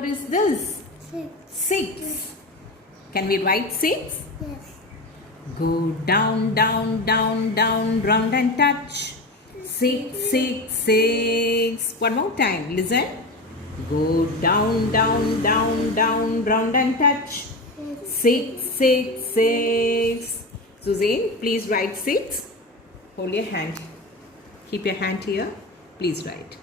number is this? 6. 6. Can we write 6? Yes. Go down, down, down, down, round and touch. 6, 6, 6. One more time. Listen. Go down, down, down, down, round and touch. 6, 6, 6. Suzanne, please write 6. Hold your hand. Keep your hand here. Please write.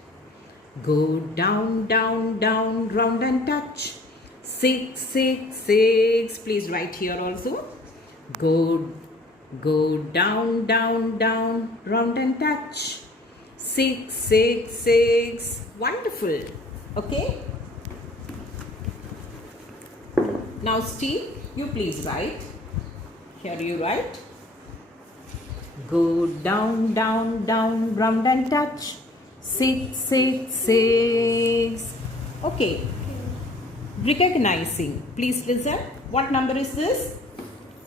Go down, down, down, round and touch. 6, 6, 6. Please write here also. Go down, down, down, round and touch. 6, 6, 6. Wonderful. Okay. Now Steve, you please write. Here you write. Go down, down, down, round and touch. 6, 6, 6. Okay. Recognizing. Please listen. What number is this?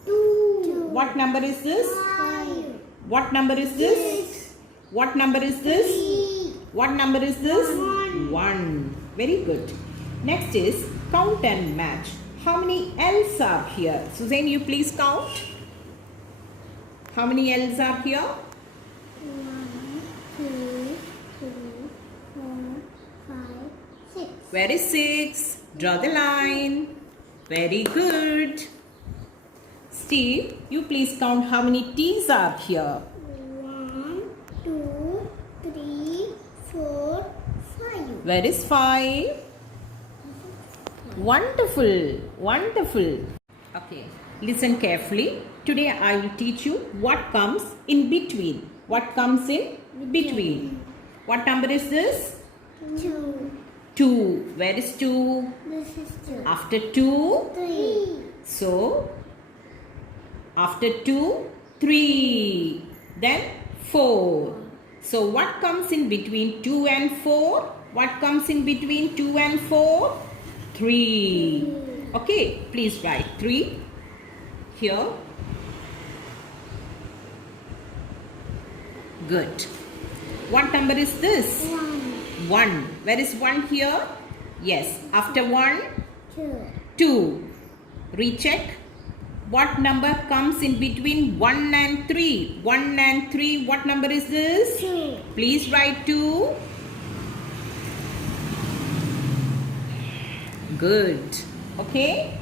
2. What number is this? 5. What number is this? 6. What number is this? 3. What number is this? 1. 1. Very good. Next is count and match. How many L's are here? Suzanne, you please count. How many L's are here? 1, 2, 3, 4, 5, 6. Where is 6? Draw the line. Very good. Steve, you please count how many T's are here. 1, 2, 3, 4, 5. Where is 5? Wonderful. Wonderful. Okay. Listen carefully. Today I will teach you what comes in between. What comes in between? What number is this? 2. 2. Where is 2? This is 2. After 2, 3. so after 2, 3. Then 4. So what comes in between 2 and 4? What comes in between 2 and 4? 3. Okay, please write 3 here. Good. What number is this? 1, 1. Where is 1 here? Yes. After 1, 2. 2. Recheck. What number comes in between 1 and 3? 1 and 3. What number is this? 2. Please write 2. Good. Okay.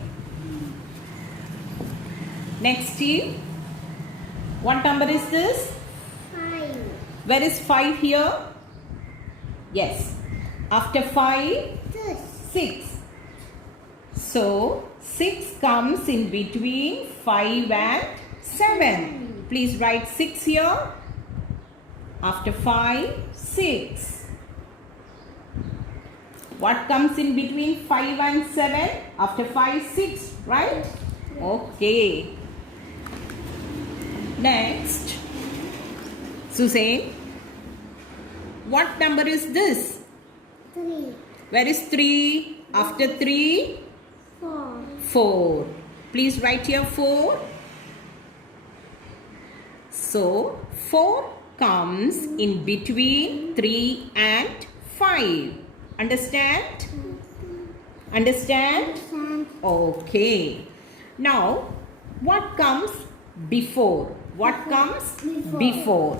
Next, Steve. What number is this? 5. Where is 5 here? Yes. After 5, 6. 6. So, 6 comes in between 5 and 7. Please write 6 here. After 5, 6. What comes in between 5 and 7? After 5, 6. Right? Okay. Next. Suzanne. What number is this? 3. Where is 3? After 3? 4. 4. Please write here 4. So, 4 comes in between 3 and 5. Understand? Understand? Okay. Now, what comes before? What comes before?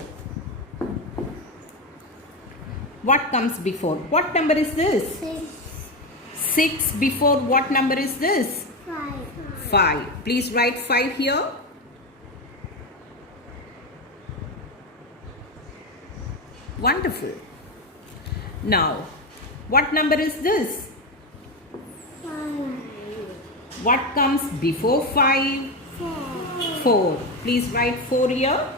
What comes before? What number is this? 6. 6 before what number is this? 5. 5. Please write 5 here. Wonderful. Now, what number is this? 5. What comes before 5? 4. 4. Please write 4 here.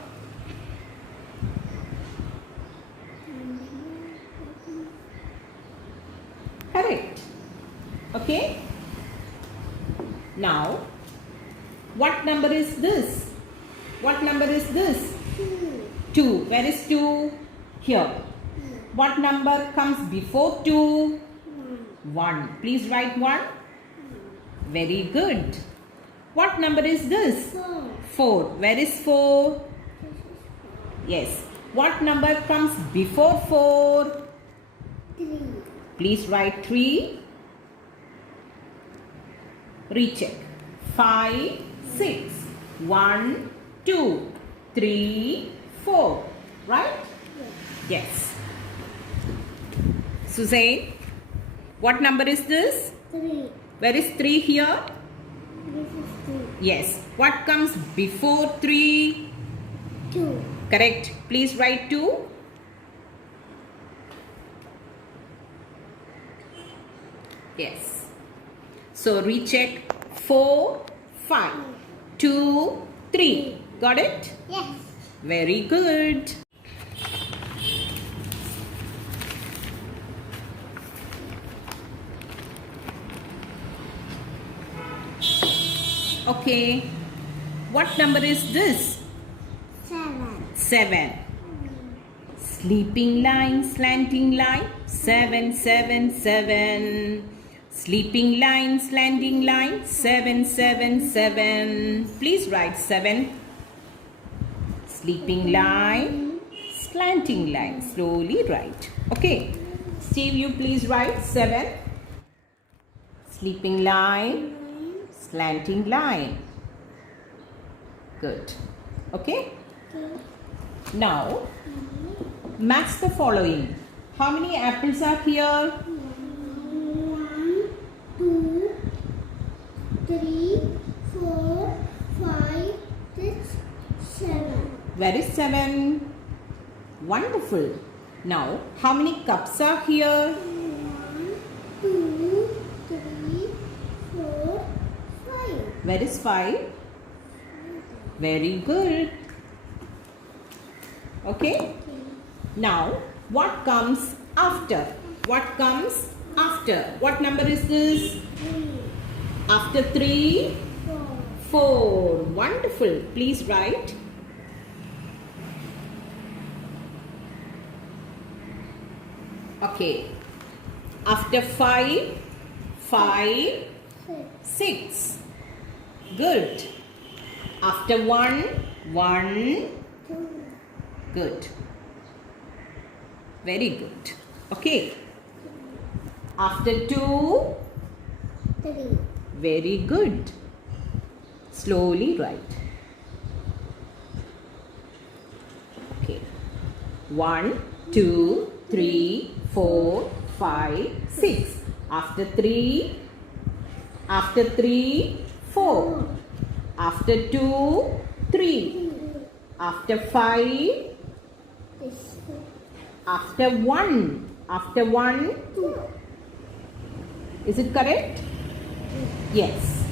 Correct. Okay. Now, what number is this? What number is this? 2. 2. Where is 2? Here. What number comes before 2? 1. Please write 1. Very good. What number is this? 4. 4. Where is 4? Yes. What number comes before 4? 3. Please write 3. Recheck. 5, 6. 1, 2, 3, 4. Right? Yes. Suzanne, what number is this? 3. Where is 3 here? This is 3. Yes. What comes before 3? 2. Correct. Please write 2. Yes. So recheck. 4, 5, 2, 3. Got it? Yes. Very good. Okay. What number is this? 7. 7. Sleeping line, slanting line. 7, 7, 7. Sleeping line, slanting line. 7, 7, 7. Please write 7. Sleeping line, slanting line. Slowly write. Okay. Steve, you please write 7. Sleeping line, slanting line. Good. Okay. Now, match the following. How many apples are here? 1, 2, 3, 4, 5, 6, 7. Where is 7? Wonderful. Now, how many cups are here? 1, 2, 3, 4, 5. Where is 5? Very good. Okay. Now, what comes after? What comes after? What number is this? 3, After 3, 4. 4. Wonderful. Please write. Okay. After 5, 5, 6. Good. After 1, 1. Good. Very good. Okay. After 2. 3. Very good. Slowly write. Okay. 1, 2, 3, 4, 5, 6. After 3. After 3, 4. After 2, 3. After 5. After 1. After 1. 2. Is it correct? Yes.